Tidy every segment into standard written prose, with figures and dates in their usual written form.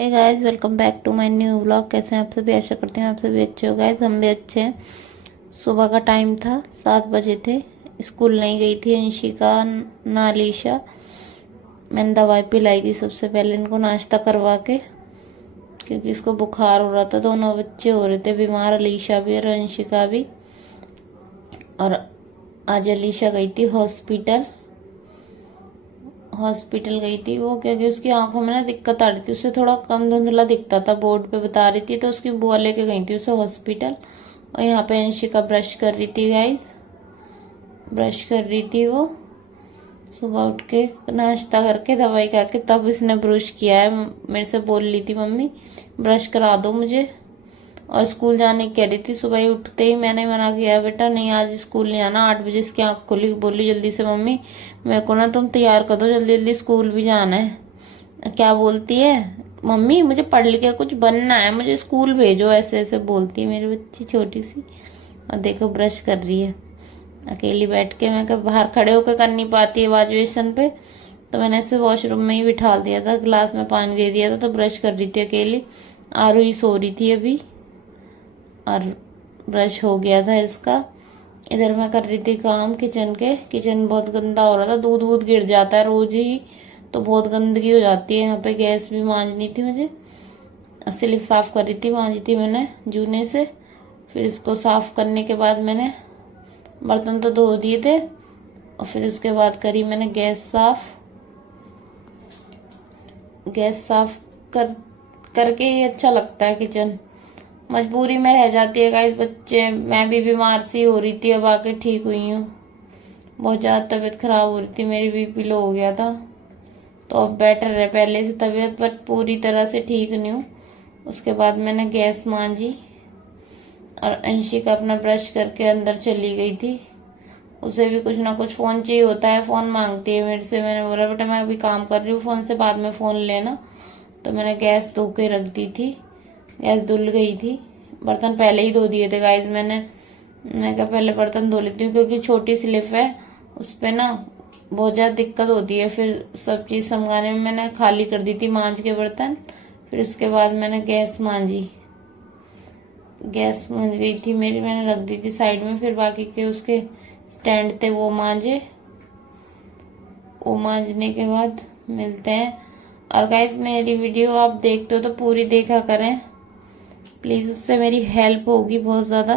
Hey guys, welcome back to my new vlog. कैसे हैं आप सभी? आशा करते हैं आप सभी अच्छे हो। गाइस, हम भी अच्छे हैं। सुबह का टाइम था, 7 बजे थे। स्कूल नहीं गई थी अंशिका ना अलीशा। मैंने दवाई पिलाई थी सबसे पहले इनको नाश्ता करवा के, क्योंकि इसको बुखार हो रहा था। दोनों बच्चे हो रहे थे बीमार, अलीशा भी और अंशिका भी। और आज अलीशा गई थी हॉस्पिटल गई थी वो, क्योंकि उसकी आंखों में ना दिक्कत आ रही थी। उसे थोड़ा कम धुंधला दिखता था, बोर्ड पे बता रही थी। तो उसकी बुआ लेके गई थी उसे हॉस्पिटल। और यहाँ पे अंशिका ब्रश कर रही थी गाइस, ब्रश कर रही थी वो। सुबह उठ के नाश्ता करके दवाई खा के तब इसने ब्रश किया है। मेरे से बोल रही थी मम्मी ब्रश करा दो मुझे। और स्कूल जाने की कह रही थी। सुबह ही उठते ही मैंने मना किया, बेटा नहीं आज स्कूल नहीं आना। 8 बजे इसकी आँख खुली, बोली जल्दी से मम्मी मेरे को ना तुम तैयार कर दो, जल्दी जल्दी स्कूल भी जाना है। क्या बोलती है, मम्मी मुझे पढ़ लिख के कुछ बनना है, मुझे स्कूल भेजो, ऐसे ऐसे बोलती है मेरी बच्ची छोटी सी। और देखो ब्रश कर रही है अकेली बैठ के। मैं कब बाहर खड़े होकर कर नहीं पाती है वॉश बेसिन पे, तो मैंने इसे वॉशरूम में ही बिठा दिया था, गिलास में पानी दे दिया था, तो ब्रश कर रही थी अकेली। आरू ही सो रही थी अभी और ब्रश हो गया था इसका। इधर मैं कर रही थी काम किचन के। किचन बहुत गंदा हो रहा था, दूध वूध गिर जाता है रोज ही, तो बहुत गंदगी हो जाती है। यहाँ पे गैस भी मांजनी थी मुझे, स्लिप साफ कर रही थी, मांजी थी मैंने जूने से। फिर इसको साफ करने के बाद मैंने बर्तन तो धो दिए थे, और फिर उसके बाद करी मैंने गैस साफ। गैस साफ करके ही अच्छा लगता है किचन। मजबूरी में रह जाती है गाइस। बच्चे, मैं भी बीमार सी हो रही थी, अब आके ठीक हुई हूँ। बहुत ज़्यादा तबीयत खराब हो रही थी मेरी, बीपी लो हो गया था। तो अब बेटर है पहले से तबीयत, बट पूरी तरह से ठीक नहीं हूँ। उसके बाद मैंने गैस मांजी और अंशिका अपना ब्रश करके अंदर चली गई थी। उसे भी कुछ ना कुछ फ़ोन चाहिए होता है, फ़ोन मांगती है मेरे से। मैंने बोला बेटा मैं अभी काम कर रही हूँ, फ़ोन से बाद में फ़ोन लेना। तो मैंने गैस धो के रख दी थी, गैस धुल गई थी। बर्तन पहले ही धो दिए थे गाइस मैंने। मैं क्या पहले बर्तन धो लेती हूँ, क्योंकि छोटी स्लिप है, उस पर ना बहुत ज़्यादा दिक्कत होती है। फिर सब चीज़ समझाने में मैंने खाली कर दी थी मांज के बर्तन। फिर उसके बाद मैंने गैस मांजी, गैस मांज गई थी मेरी, मैंने रख दी थी साइड में। फिर बाकी के उसके स्टैंड थे वो मांजे। वो मांजने के बाद मिलते हैं। और गाइस मेरी वीडियो आप देखते हो तो पूरी देखा करें प्लीज़, उससे मेरी हेल्प होगी बहुत ज़्यादा।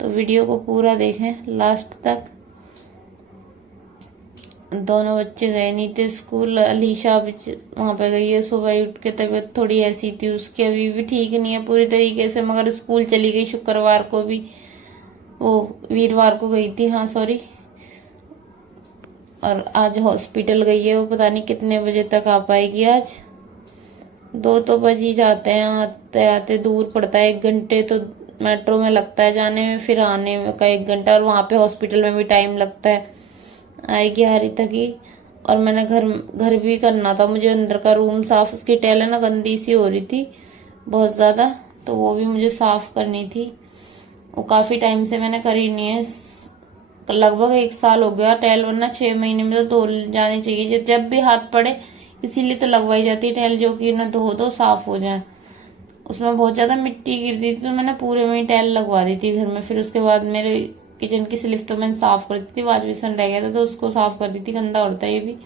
तो वीडियो को पूरा देखें लास्ट तक। दोनों बच्चे गए नहीं थे स्कूल। अलीशा अभी वहाँ पे गई है, सुबह ही उठ के तबीयत थोड़ी ऐसी थी उसकी, अभी भी ठीक नहीं है पूरी तरीके से, मगर स्कूल चली गई शुक्रवार को भी। वो वीरवार को गई थी, हाँ सॉरी। और आज हॉस्पिटल गई है वो, पता नहीं कितने बजे तक आ पाएगी आज। 2 तो बज ही जाते हैं आते आते, दूर पड़ता है 1 घंटे तो मेट्रो में लगता है जाने में, फिर आने में का 1 घंटा, और वहाँ पे हॉस्पिटल में भी टाइम लगता है। आएगी हारी थकी। और मैंने घर भी करना था मुझे, अंदर का रूम साफ, उसकी टाइलें ना गंदी सी हो रही थी बहुत ज़्यादा, तो वो भी मुझे साफ करनी थी। वो काफ़ी टाइम से मैंने करी नहीं है, लगभग 1 साल हो गया टाइल, वरना 6 महीने में तो धो जानी चाहिए जब भी हाथ पड़े। इसीलिए तो लगवाई जाती है टाइल, जो कि ना धो दो साफ हो जाए। उसमें बहुत ज़्यादा मिट्टी गिरती थी, तो मैंने पूरे में ही टाइल लगवा दी थी घर में। फिर उसके बाद मेरे किचन की स्लिप तो मैंने साफ कर दी थी, वॉश बेसिन रह गया था तो उसको साफ कर दी थी, गंदा होता है ये भी।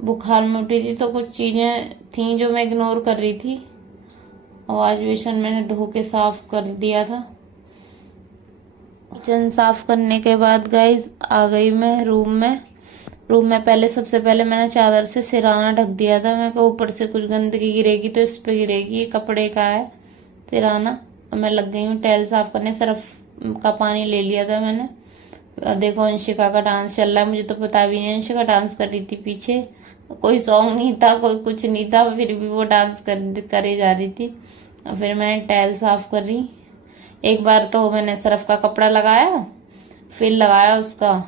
बुखार में उठी थी तो कुछ चीज़ें थी जो मैं इग्नोर कर रही थी। वॉश बेसिन मैंने धो के साफ कर दिया था। किचन साफ करने के बाद गाइज आ गई मैं रूम में। पहले सबसे पहले मैंने चादर से सिराना ढक दिया था। मैं कहा ऊपर से कुछ गंदगी गिरेगी तो इस पे गिरेगी, ये कपड़े का है सिराना। और मैं लग गई हूँ टाइल साफ करने। सर्फ का पानी ले लिया था मैंने। देखो अंशिका का डांस चल रहा है, मुझे तो पता भी नहीं। अंशिका डांस कर रही थी पीछे, कोई सॉन्ग नहीं था, कोई कुछ नहीं था, फिर भी वो डांस करे जा रही थी। और फिर मैंने टाइल साफ कर रही। एक बार तो मैंने सर्फ का कपड़ा लगाया, फिर लगाया उसका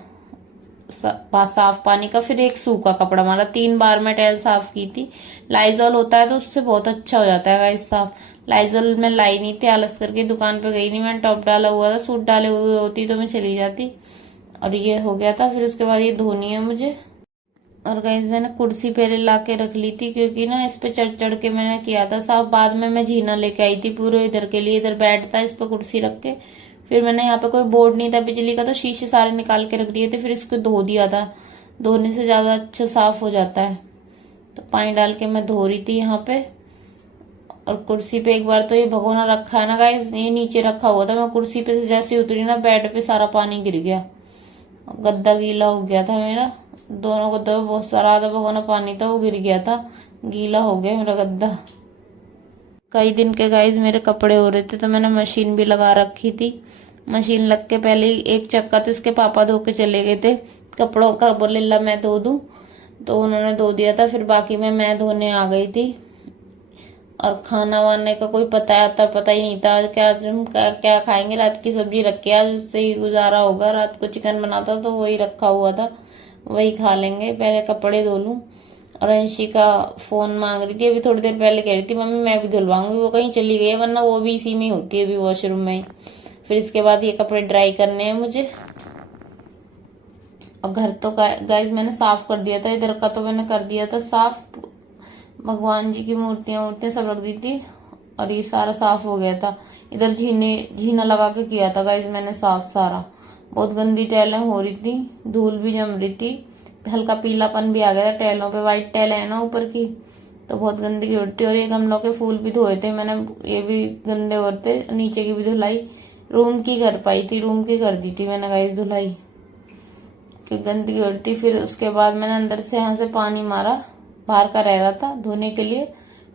साफ पानी का, फिर एक सूखा कपड़ा मारा। 3 बार मैं टाइल साफ की थी। लाइजॉल होता है तो उससे बहुत अच्छा हो जाता है गाइस साफ। लाइजॉल में लाई नहीं थी, आलस करके दुकान पे गई नहीं, मैंने टॉप डाला हुआ था। सूट डाले हुए होती तो मैं चली जाती। और ये हो गया था। फिर उसके बाद ये धोनी है मुझे। और गाइस मैंने कुर्सी पहले ला के रख ली थी, क्योंकि ना इस पे चढ़ चढ़ के मैंने किया था साफ। बाद में मैं जीना लेके आई थी पूरे इधर के लिए, इधर बेड था, इस पे कुर्सी रख के। फिर मैंने यहाँ पे कोई बोर्ड नहीं था बिजली का, तो शीशे सारे निकाल के रख दिए थे, फिर इसको धो दिया था। धोने से ज्यादा अच्छा साफ हो जाता है, तो पानी डाल के मैं धो रही थी यहाँ पे। और कुर्सी पे एक बार तो ये भगोना रखा है ना गाइस, ये नीचे रखा हुआ था, मैं कुर्सी पे से जैसे उतरी ना, बेड पे सारा पानी गिर गया, गद्दा गीला हो गया था मेरा। दोनों गद्दों में बहुत सारा, आधा भगोना पानी था वो गिर गया था, गीला हो गया मेरा गद्दा। कई दिन के गाइस मेरे कपड़े हो रहे थे, तो मैंने मशीन भी लगा रखी थी। मशीन लग के पहले ही एक चक्का तो इसके पापा धो के चले गए थे कपड़ों का, बोले ला मैं धो दूं, तो उन्होंने धो दिया था। फिर बाकी में मैं धोने आ गई थी। और खाना वाने का कोई पता ही नहीं था क्या आज हम क्या खाएंगे। रात की सब्जी रखी आज, उससे ही गुजारा होगा। रात को चिकन बनाता तो वही रखा हुआ था, वही खा लेंगे। पहले कपड़े धो लूं। और अंशी का फोन मांग रही थी, अभी थोड़ी देर पहले कह रही थी मम्मी मैं भी धुलवाऊंगी, वो कहीं चली गई है, वरना वो भी इसी में होती है अभी वॉशरूम में ही। फिर इसके बाद ये कपड़े ड्राई करने हैं मुझे। और घर तो गाइस मैंने साफ कर दिया था, इधर का तो मैंने कर दिया था साफ। भगवान जी की मूर्तियां सब रख दी थी, और ये सारा साफ हो गया था। इधर झीना लगा के किया था गाइस मैंने साफ सारा। बहुत गंदी टाइलें हो रही थी, धूल भी जम रही थी, हल्का पीलापन भी आ गया था टाइलों पे। व्हाइट टाइल है ना ऊपर की, तो बहुत गंदगी उड़ती। और ये गमलों के फूल भी धोए थे मैंने, ये भी गंदे हो रहे थे। नीचे की भी धुलाई रूम की कर पाई थी, रूम की कर दी थी मैंने गाइस धुलाई, कि गंदगी उड़ती। फिर उसके बाद मैंने अंदर से यहाँ से पानी मारा, बाहर का रह रहा था धोने के लिए,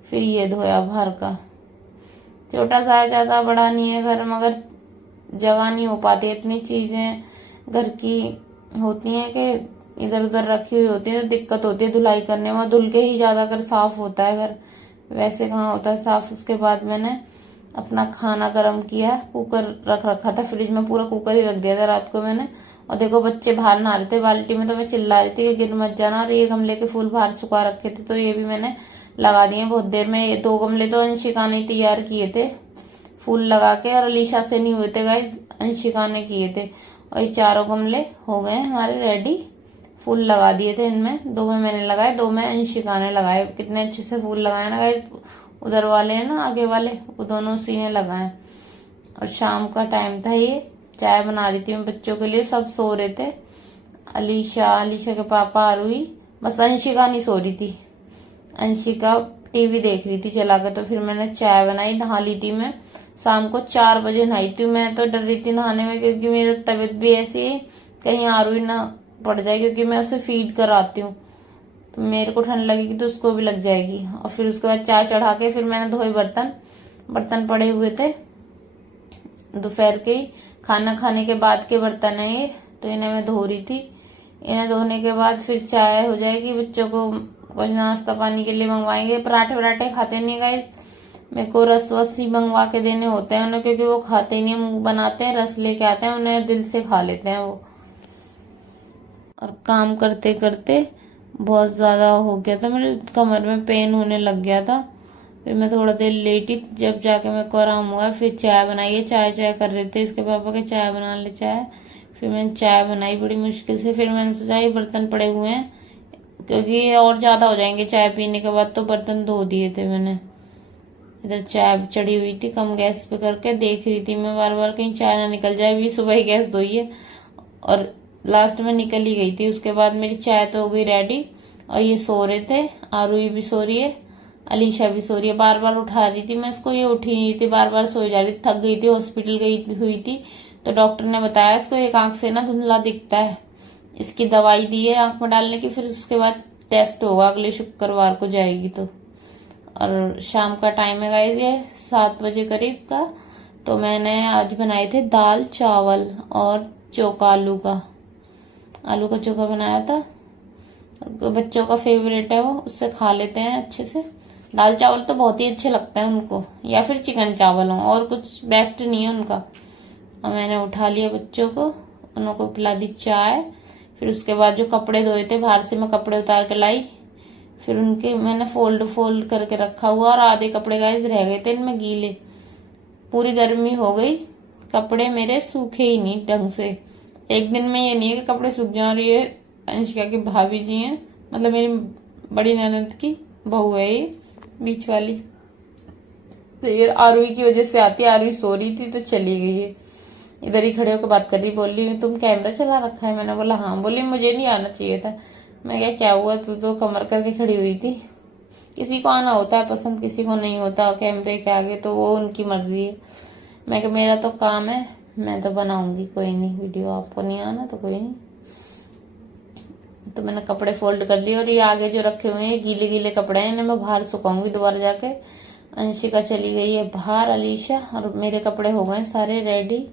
फिर ये धोया बाहर का। छोटा सा है, ज्यादा बड़ा नहीं है घर, मगर जगह नहीं हो पाती, इतनी चीजें घर की होती हैं कि इधर उधर रखी हुई होती है, तो दिक्कत होती है धुलाई करने में। धुल के ही ज्यादातर साफ होता है घर, वैसे कहाँ होता है साफ। उसके बाद मैंने अपना खाना गर्म किया, कुकर रख रखा था फ्रिज में, पूरा कुकर ही रख दिया था रात को मैंने। और देखो बच्चे बाहर नहा रहे थे बाल्टी में, तो मैं चिल्ला रही थी कि गिर मत जाना। और ये गमले के फूल बाहर सुखा रखे थे, तो ये भी मैंने लगा दिए बहुत देर में। ये 2 गमले तो अंशिका ने तैयार किए थे फूल लगा के, और अलीशा से नहीं हुए थे गाइस, अंशिका ने किए थे। और ये 4 गमले हो गए हमारे रेडी, फूल लगा दिए थे इनमें। 2 में मैंने लगाए, 2 में अंशिका ने लगाए। कितने अच्छे से फूल लगाए ना गाइस, उधर वाले है ना आगे वाले, वो दोनों उसी ने लगाए। और शाम का टाइम था, ये चाय बना रही थी मैं बच्चों के लिए, सब सो रहे थे। अलीशा के पापा आरुही, बस अंशिका नहीं सो रही थी। अंशिका टीवी देख रही थी चला के। तो फिर मैंने चाय बनाई, नहा ली थी मैं। शाम को 4 बजे नहाई थी मैं, तो डर रही थी नहाने में, क्योंकि मेरी तबीयत भी ऐसी है, कहीं आरुही ना पड़ जाए, क्योंकि मैं उसे फीड कराती हूँ। तो मेरे को ठंड लगेगी तो उसको भी लग जाएगी। और फिर उसके बाद चाय चढ़ा के फिर मैंने धोए बर्तन पड़े हुए थे दोपहर के ही, खाना खाने के बाद के बर्तन है ये, तो इन्हें मैं धो रही थी। इन्हें धोने के बाद फिर चाय हो जाएगी, बच्चों को कुछ नाश्ता पानी के लिए मंगवाएंगे। पराठे वराठे खाते नहीं गाइस, मेरे को रस वस ही मंगवा के देने होते हैं उन्हें, क्योंकि वो खाते नहीं, मुंह बनाते हैं रस लेके आते हैं, उन्हें दिल से खा लेते हैं वो। और काम करते करते बहुत ज्यादा हो गया था, मेरे कमर में पेन होने लग गया था। फिर मैं थोड़ा देर लेटी, जब जाके मेरे को आराम हुआ। फिर चाय बनाई, चाय कर रहे थे इसके पापा के, चाय बना ले चाय। फिर मैंने चाय बनाई बड़ी मुश्किल से। फिर मैंने सोचा ये बर्तन पड़े हुए हैं, क्योंकि ये और ज्यादा हो जाएंगे चाय पीने के बाद, तो बर्तन धो दिए थे मैंने। इधर चाय चढ़ी हुई थी कम गैस पे करके, देख रही थी मैं बार बार कहीं चाय ना निकल जाए। भी सुबह ही गैस धोई है और लास्ट में निकल ही गई थी। उसके बाद मेरी चाय तो हो गई रेडी। और ये सो रहे थे, आरुई भी सो रही है, अलीशा भी सो रही है। बार बार उठा रही थी मैं इसको, ये उठी नहीं थी, बार बार सो जा रही थी। थक गई थी, हॉस्पिटल गई हुई थी, तो डॉक्टर ने बताया इसको एक आंख से ना धुंधला दिखता है, इसकी दवाई दी है आंख में डालने की। फिर उसके बाद टेस्ट होगा, अगले शुक्रवार को जाएगी तो। और शाम का टाइम है गाइस, ये 7 बजे करीब का। तो मैंने आज बनाए थे दाल चावल और चोखा, आलू का चोखा बनाया था। बच्चों का फेवरेट है वो, उससे खा लेते हैं अच्छे से। दाल चावल तो बहुत ही अच्छे लगते हैं उनको, या फिर चिकन चावल हो, और कुछ बेस्ट नहीं है उनका। और मैंने उठा लिया बच्चों को, उनको पिला दी चाय। फिर उसके बाद जो कपड़े धोए थे बाहर से, मैं कपड़े उतार के लाई। फिर उनके मैंने फोल्ड करके रखा हुआ, और आधे कपड़े गाइस रह गए थे इनमें गीले। पूरी गर्मी हो गई, कपड़े मेरे सूखे ही नहीं ढंग से। एक दिन में ये नहीं है कि कपड़े सूख जाए। और ये अंशिका की भाभी जी हैं, मतलब मेरी बड़ी ननद की बहू है ये, बीच वाली। तो ये आरुई की वजह से आती है। आरुई सो रही थी तो चली गई है। इधर ही खड़े होकर बात कर रही, बोल रही तुम कैमरा चला रखा है? मैंने बोला हाँ। बोली मुझे नहीं आना चाहिए था। मैं क्या हुआ, तू तो कमर करके खड़ी हुई थी। किसी को आना होता है पसंद, किसी को नहीं होता कैमरे के आगे, तो वो उनकी मर्जी है। मैं क्या, मेरा तो काम है, मैं तो बनाऊंगी, कोई नहीं वीडियो। आपको नहीं आना तो कोई नहीं। तो मैंने कपड़े फोल्ड कर लिए और ये आगे जो रखे हुए हैं गीले गीले कपड़े हैं, इन्हें मैं बाहर सुखाऊंगी दोबारा जाके। अंशिका चली गई है बाहर, अलीशा, और मेरे कपड़े हो गए सारे रेडी,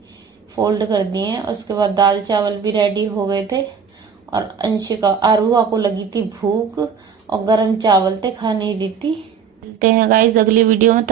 फोल्ड कर दिए। उसके बाद दाल चावल भी रेडी हो गए थे। और अंशिका आरुआ को लगी थी भूख और गरम चावल थे, खा नहीं देती। मिलते हैं गाइस अगली वीडियो में।